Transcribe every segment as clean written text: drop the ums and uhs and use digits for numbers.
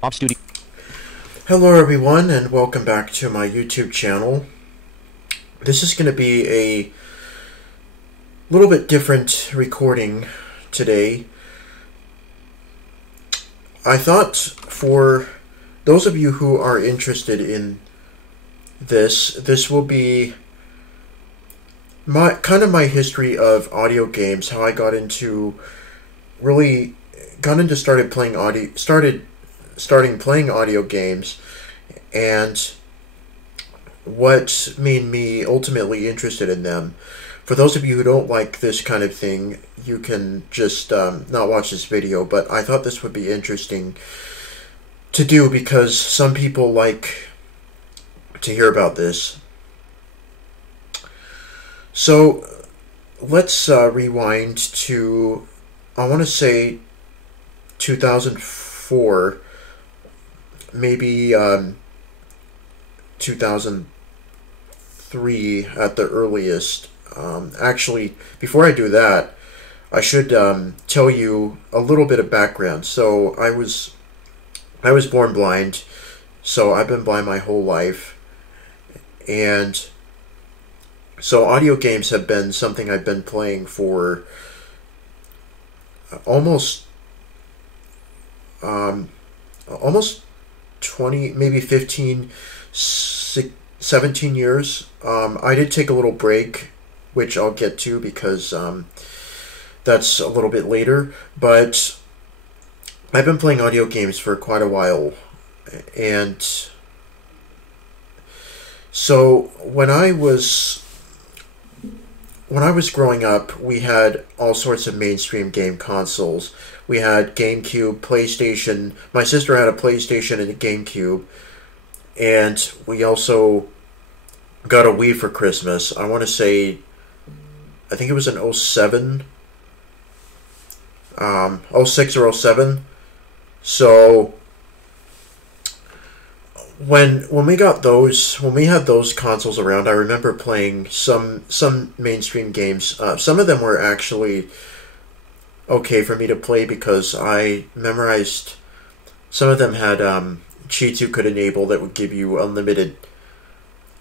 Bob Studio. Hello everyone and welcome back to my YouTube channel. This is going to be a little bit different recording today. I thought for those of you who are interested in this will be my history of audio games, how I got into starting playing audio games, and what made me ultimately interested in them. For those of you who don't like this kind of thing, you can just not watch this video, but I thought this would be interesting to do because some people like to hear about this. So let's rewind to, I want to say, 2004, maybe 2003 at the earliest. Actually, before I do that, I should tell you a little bit of background. So I was born blind, so I've been blind my whole life, and so audio games have been something I've been playing for almost 20, maybe 15, 17 years. I did take a little break, which I'll get to because that's a little bit later, but I've been playing audio games for quite a while. And so when I was growing up, we had all sorts of mainstream game consoles. We had GameCube, PlayStation. My sister had a PlayStation and a GameCube. And we also got a Wii for Christmas. I want to say, I think it was in 07. 06 or 07. So when we had those consoles around, I remember playing some mainstream games. Some of them were actually okay for me to play because I memorized. Some of them had cheats you could enable that would give you unlimited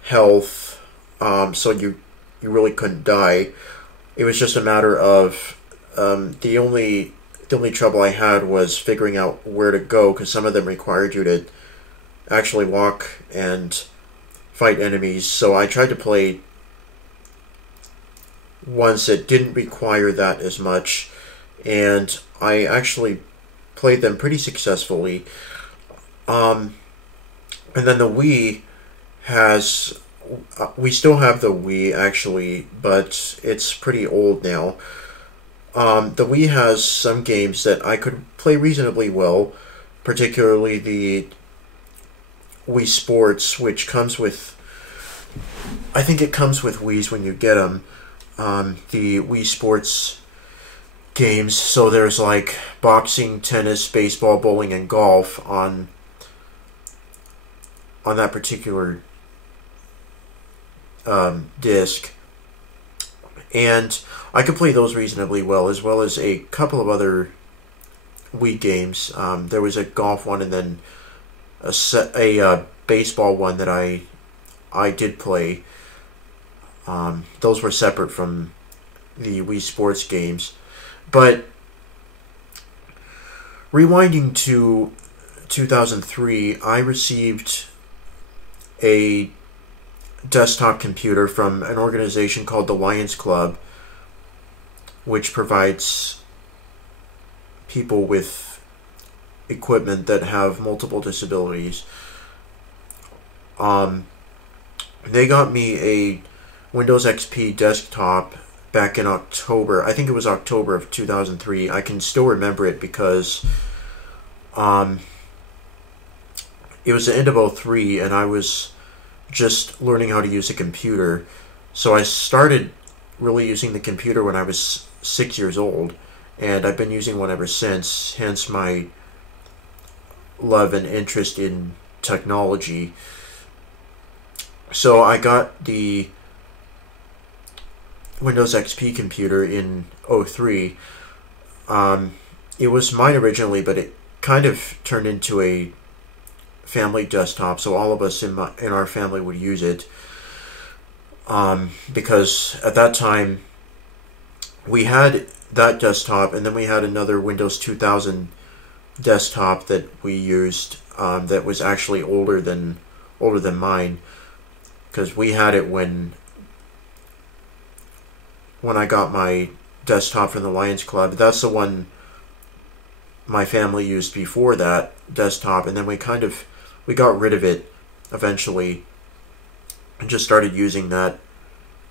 health, so you really couldn't die. It was just a matter of the only trouble I had was figuring out where to go, because some of them required you to actually walk and fight enemies. So I tried to play ones that didn't require that as much, and I actually played them pretty successfully. And then the Wii has, we still have the Wii actually, but it's pretty old now. The Wii has some games that I could play reasonably well, particularly the Wii Sports, which comes with, I think it comes with Wiis when you get them. The Wii Sports games, so there's like boxing, tennis, baseball, bowling, and golf on that particular disc, and I could play those reasonably well, as a couple of other Wii games. There was a golf one, and then a baseball one that I did play. Those were separate from the Wii Sports games. But rewinding to 2003, I received a desktop computer from an organization called the Lions Club, which provides people with equipment that have multiple disabilities. They got me a Windows XP desktop back in October. I think it was October of 2003. I can still remember it because it was the end of 2003, and I was just learning how to use a computer. So I started really using the computer when I was 6 years old, and I've been using one ever since, hence my love and interest in technology. So I got the Windows XP computer in 2003. It was mine originally, but it kind of turned into a family desktop, so all of us in our family would use it. Because at that time we had that desktop, and then we had another Windows 2000 desktop that we used, that was actually older than mine, because we had it when I got my desktop from the Lions Club. That's the one my family used before that desktop, and then we got rid of it eventually and just started using that,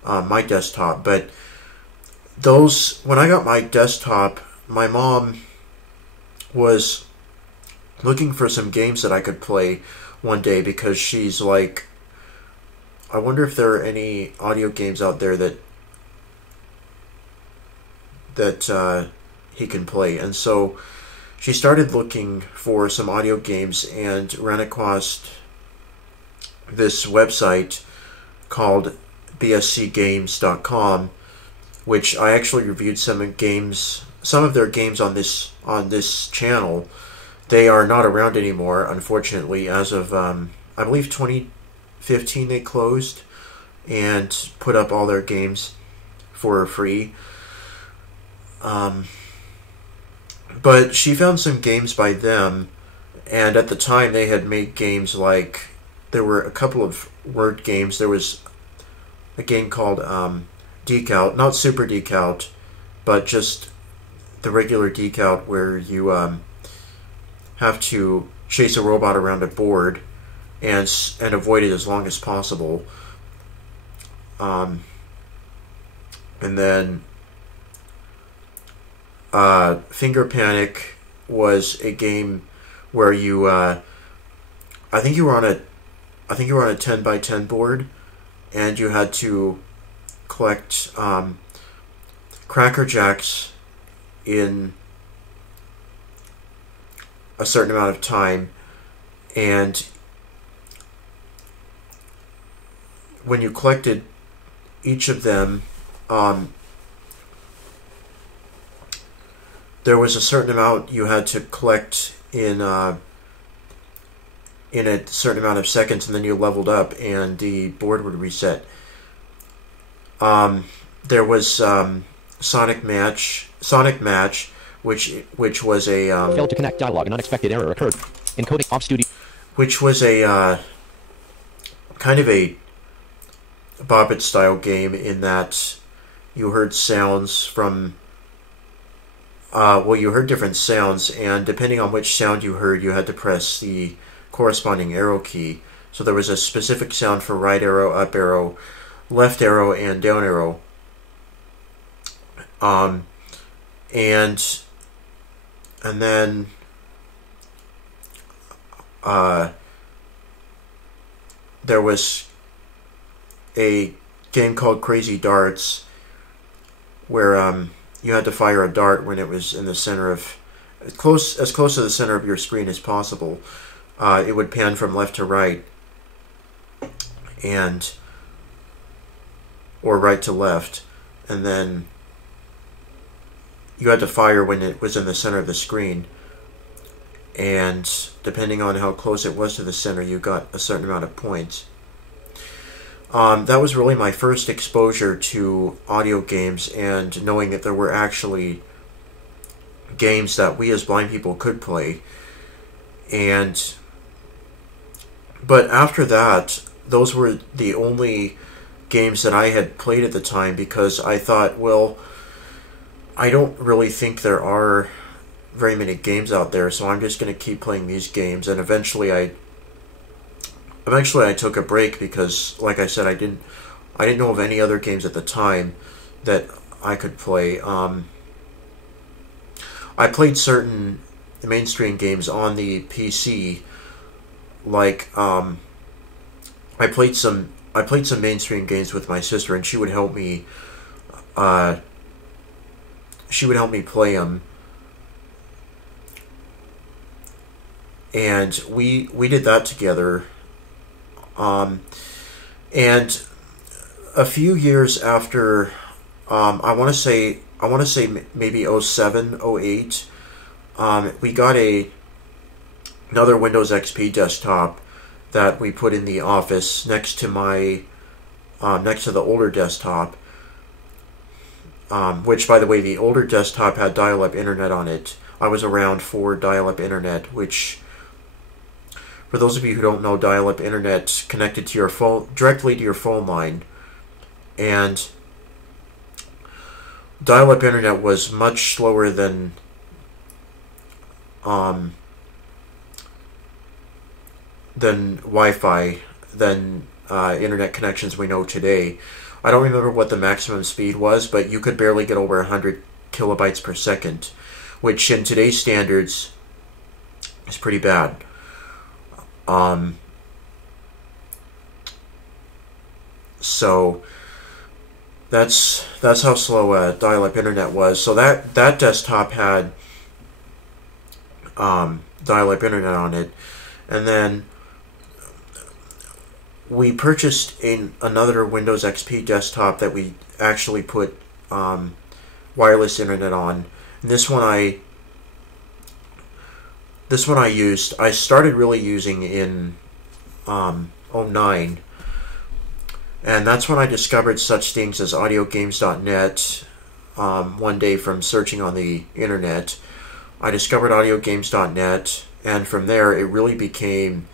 my desktop. But when I got my desktop, my mom was looking for some games that I could play one day, because she's like, I wonder if there are any audio games out there that he can play. And so she started looking for some audio games and ran across this website called bscgames.com, which I actually reviewed some of their games on this channel. They are not around anymore, unfortunately. As of I believe 2015, they closed and put up all their games for free. But she found some games by them, and at the time they had made games like, there were a couple of word games. There was a game called Deke Out, not Super Deke Out, but just the regular Deke Out, where you have to chase a robot around a board and avoid it as long as possible. And then Finger Panic was a game where you I think you were on a 10 by 10 board, and you had to collect Cracker Jacks in a certain amount of time, and when you collected each of them, there was a certain amount you had to collect in a certain amount of seconds, and then you leveled up and the board would reset. There was Sonic Match, which was a failed to connect dialogue. An unexpected error occurred. Encoding off studio. Which was a kind of a Bobbit style game, in that you heard sounds from you heard different sounds, and depending on which sound you heard, you had to press the corresponding arrow key. So there was a specific sound for right arrow, up arrow, left arrow, and down arrow. And then there was a game called Crazy Darts, where you had to fire a dart when it was in the center of, as close to the center of your screen as possible. It would pan from left to right, or right to left, and then you had to fire when it was in the center of the screen, and depending on how close it was to the center, you got a certain amount of points. That was really my first exposure to audio games, and knowing that there were actually games that we as blind people could play. But after that, those were the only games that I had played at the time, because I thought, well, I don't really think there are very many games out there, so I'm just going to keep playing these games. And eventually I took a break, because, like I said, I didn't know of any other games at the time that I could play. I played certain mainstream games on the PC, like I played some mainstream games with my sister, and she would help me. She would help me play them, and we did that together. And a few years after, I want to say maybe 07, 08, we got another Windows XP desktop that we put in the office next to my next to the older desktop. Which, by the way, the older desktop had dial-up internet on it. I was around for dial-up internet, which, for those of you who don't know, dial-up internet connected to your phone, directly to your phone line, and dial-up internet was much slower than Wi-Fi, than internet connections we know today. I don't remember what the maximum speed was, but you could barely get over 100 kilobytes per second, which in today's standards is pretty bad. So that's how slow dial-up internet was. So that desktop had dial-up internet on it, and then we purchased another Windows XP desktop that we actually put wireless internet on. And this one I used. I started really using in 2009, and that's when I discovered such things as audiogames.net. One day from searching on the internet, I discovered audiogames.net, and from there it really became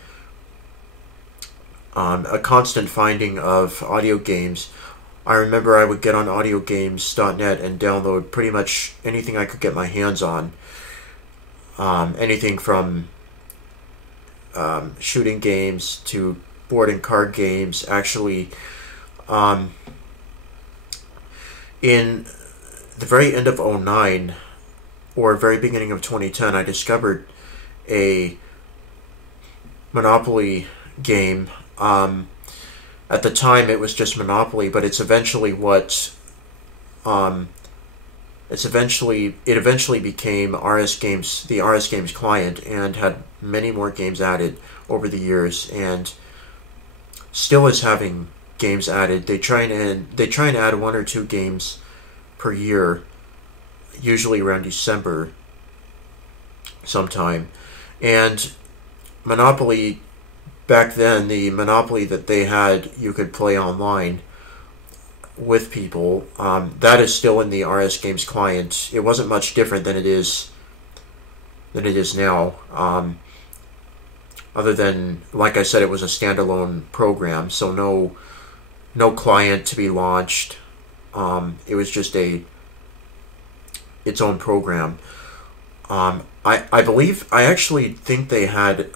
a constant finding of audio games. I remember I would get on audiogames.net and download pretty much anything I could get my hands on. Anything from shooting games to board and card games. Actually, in the very end of 2009 or very beginning of 2010, I discovered a Monopoly game. At the time, it was just Monopoly, but it's eventually it eventually became RS Games, the RS Games client, and had many more games added over the years, and still is having games added. They try and add 1 or 2 games per year, usually around December sometime. And Monopoly, back then, the Monopoly that they had, you could play online with people. That is still in the RS Games client. It wasn't much different than it is now. Other than, like I said, it was a standalone program, so no client to be launched. It was just its own program. I actually think they had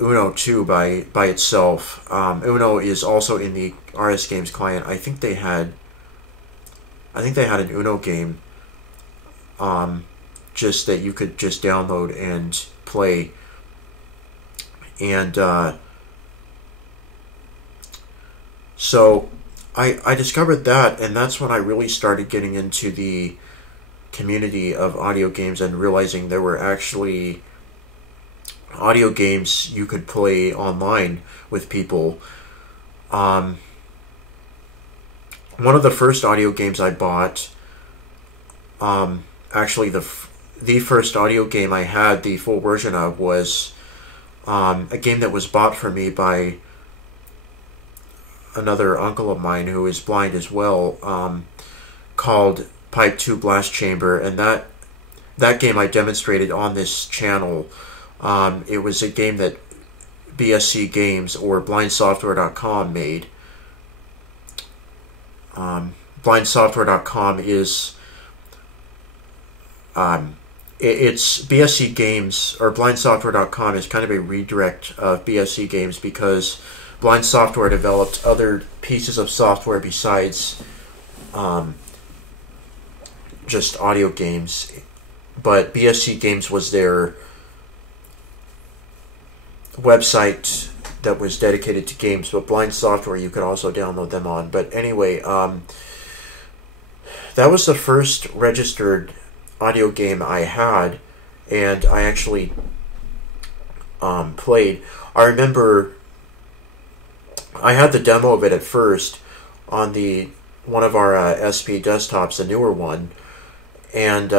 Uno 2 by itself. Uno is also in the RS Games client. I think they had an Uno game, just that you could just download and play. And so I discovered that, and that's when I really started getting into the community of audio games and realizing there were actually audio games you could play online with people. One of the first audio games I bought, actually the first audio game I had the full version of, was a game that was bought for me by another uncle of mine who is blind as well, called Pipe 2 Blast Chamber, and that game I demonstrated on this channel. It was a game that BSC Games, or blindsoftware.com, made. Blindsoftware.com is it's BSC Games, or blindsoftware.com is kind of a redirect of BSC Games, because Blind Software developed other pieces of software besides just audio games, but BSC Games was their website that was dedicated to games. But Blind Software, you could also download them on. But anyway, that was the first registered audio game I had, and I actually played. I remember I had the demo of it at first on one of our SP desktops, the newer one, and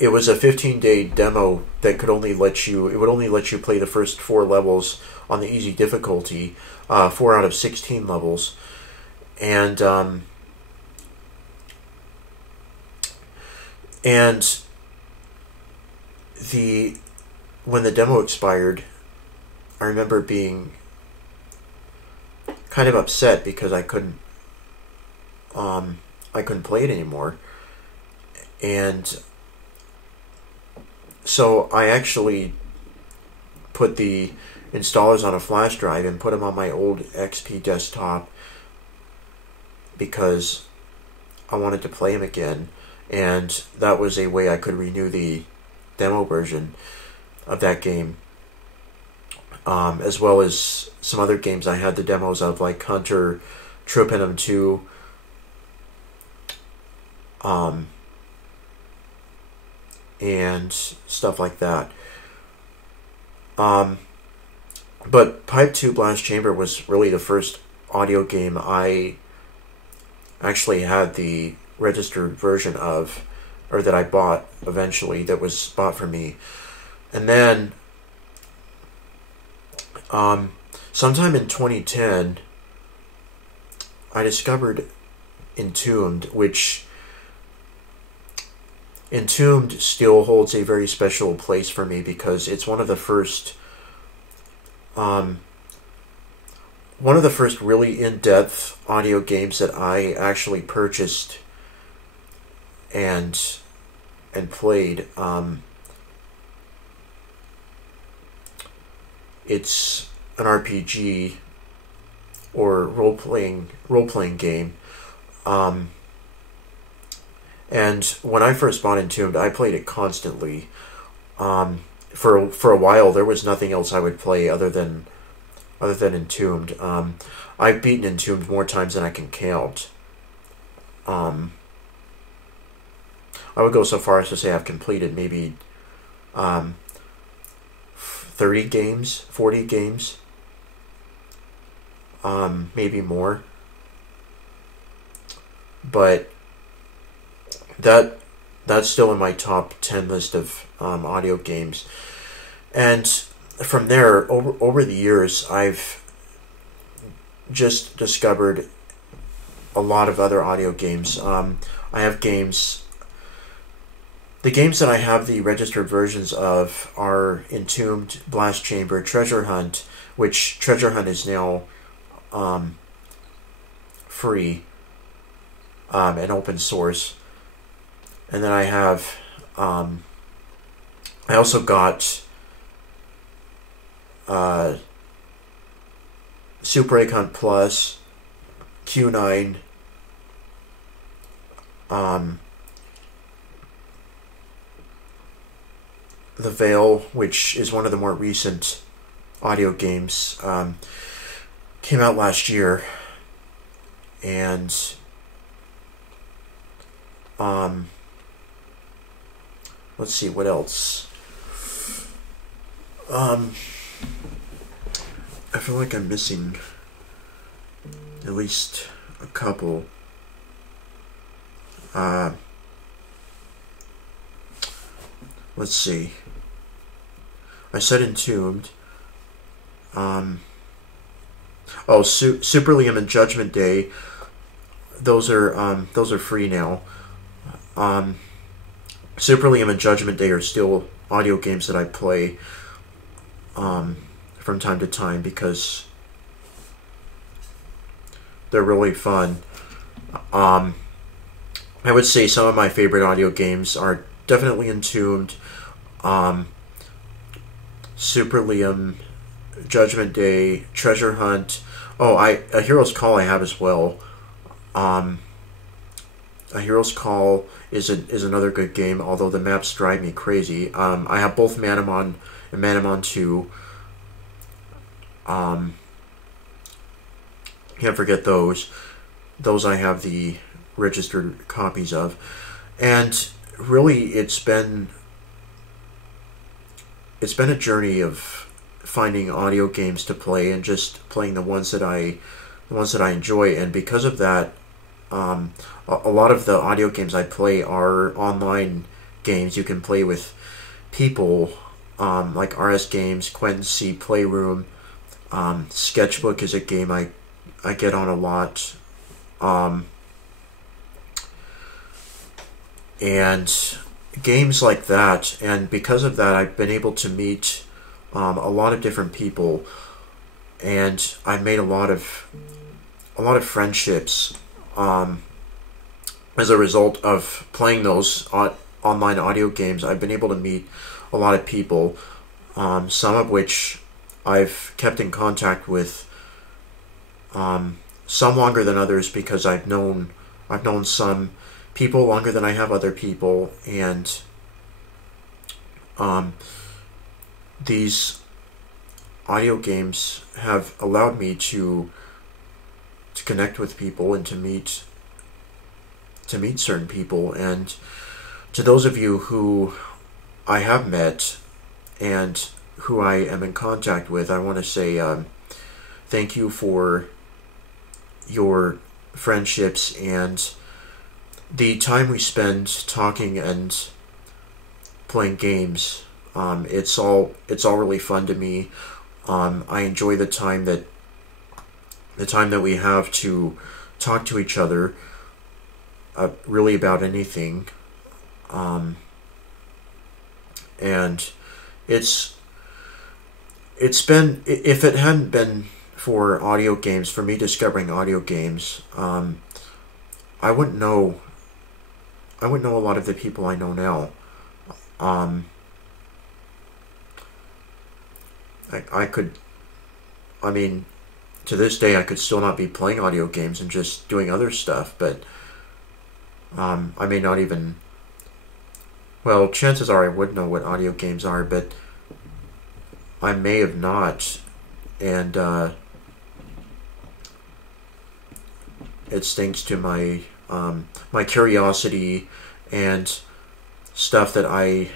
it was a 15-day demo that could only let you. It would only let you play the first 4 levels on the easy difficulty, 4 out of 16 levels, and when the demo expired, I remember being kind of upset because I couldn't play it anymore. And so I actually put the installers on a flash drive and put them on my old XP desktop because I wanted to play them again, and that was a way I could renew the demo version of that game, as well as some other games I had the demos of, like Hunter, Tropenum 2, and stuff like that. But Pipe 2 Blast Chamber was really the first audio game I actually had the registered version of, or that I bought eventually, that was bought for me. And then sometime in 2010, I discovered Entombed, which Entombed still holds a very special place for me because it's one of the first really in-depth audio games that I actually purchased and played. It's an RPG or role-playing game. And when I first bought Entombed, I played it constantly. For a while, there was nothing else I would play other than Entombed. I've beaten Entombed more times than I can count. I would go so far as to say I've completed maybe 30 games, 40 games, maybe more. But that's still in my top 10 list of audio games. And from there, over the years, I've just discovered a lot of other audio games. I have games. The games that I have the registered versions of are Entombed, Blast Chamber, Treasure Hunt, which Treasure Hunt is now free and open source. And then I have, I also got Super Egg Hunt Plus, Q9, The Veil, which is one of the more recent audio games, came out last year, and let's see, what else? I feel like I'm missing at least a couple. Let's see. I said Entombed. Superlium and Judgment Day. Those are free now. Superlium and Judgment Day are still audio games that I play from time to time because they're really fun. I would say some of my favorite audio games are definitely Entombed, Superlium, Judgment Day, Treasure Hunt. A Hero's Call I have as well. A Hero's Call is another good game, although the maps drive me crazy. I have both Manamon and Manamon 2. Can't forget those. Those I have the registered copies of. And really, it's been a journey of finding audio games to play and just playing the ones that I enjoy. And because of that, a lot of the audio games I play are online games you can play with people, like RS Games, Quentin C Playroom. Sketchbook is a game I get on a lot. And games like that, and because of that, I've been able to meet a lot of different people, and I made a lot of friendships as a result of playing those online audio games. I've been able to meet a lot of people, some of which I've kept in contact with, some longer than others, because I've known some people longer than I have other people, and these audio games have allowed me to connect with people and to meet certain people. And to those of you who I have met and who I am in contact with, I want to say thank you for your friendships and the time we spend talking and playing games. It's all really fun to me. I enjoy the time that we have to talk to each other, really about anything. And it's been, if it hadn't been for audio games, for me discovering audio games, I wouldn't know a lot of the people I know now. I mean, to this day, I could still not be playing audio games and just doing other stuff, but I may not even, well, chances are I would know what audio games are, but I may have not, and it's thanks to my my curiosity and stuff that I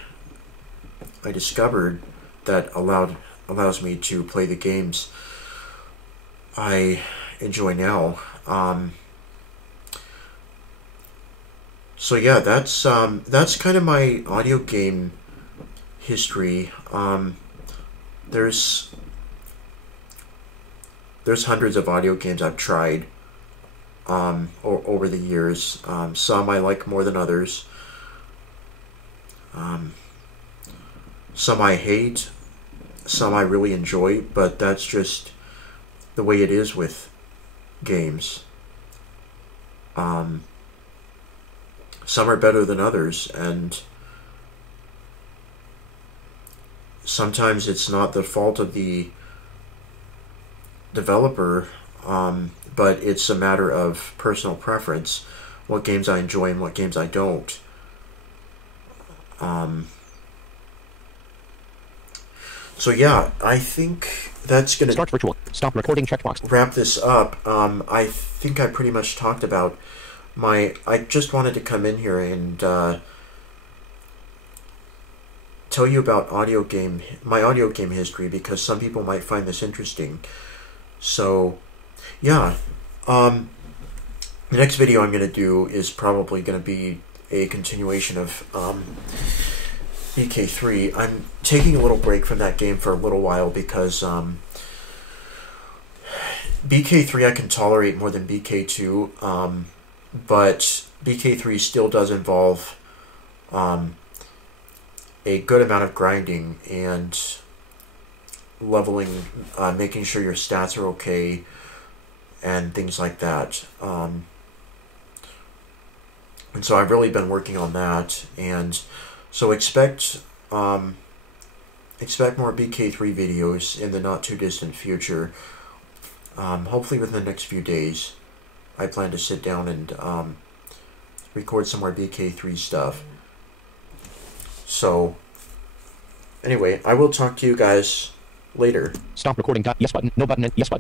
discovered that allows me to play the games I enjoy now. So yeah, that's kind of my audio game history. There's hundreds of audio games I've tried over the years. Some I like more than others. Some I hate. Some I really enjoy, but that's just the way it is with games. Some are better than others, and sometimes it's not the fault of the developer, but it's a matter of personal preference, what games I enjoy and what games I don't. So yeah, I think that's gonna Start virtual. Stop recording checkbox. wrap this up. I think I pretty much talked about I just wanted to come in here and tell you about my audio game history, because some people might find this interesting. So yeah, the next video I'm going to do is probably going to be a continuation of BK3. I'm taking a little break from that game for a little while because BK3 I can tolerate more than BK2, but BK3 still does involve a good amount of grinding and leveling, making sure your stats are okay, and things like that. And so I've really been working on that, and so expect more BK3 videos in the not too distant future. Hopefully within the next few days, I plan to sit down and record some more BK3 stuff. So anyway, I will talk to you guys later. Stop recording. Yes button. No button. Yes button.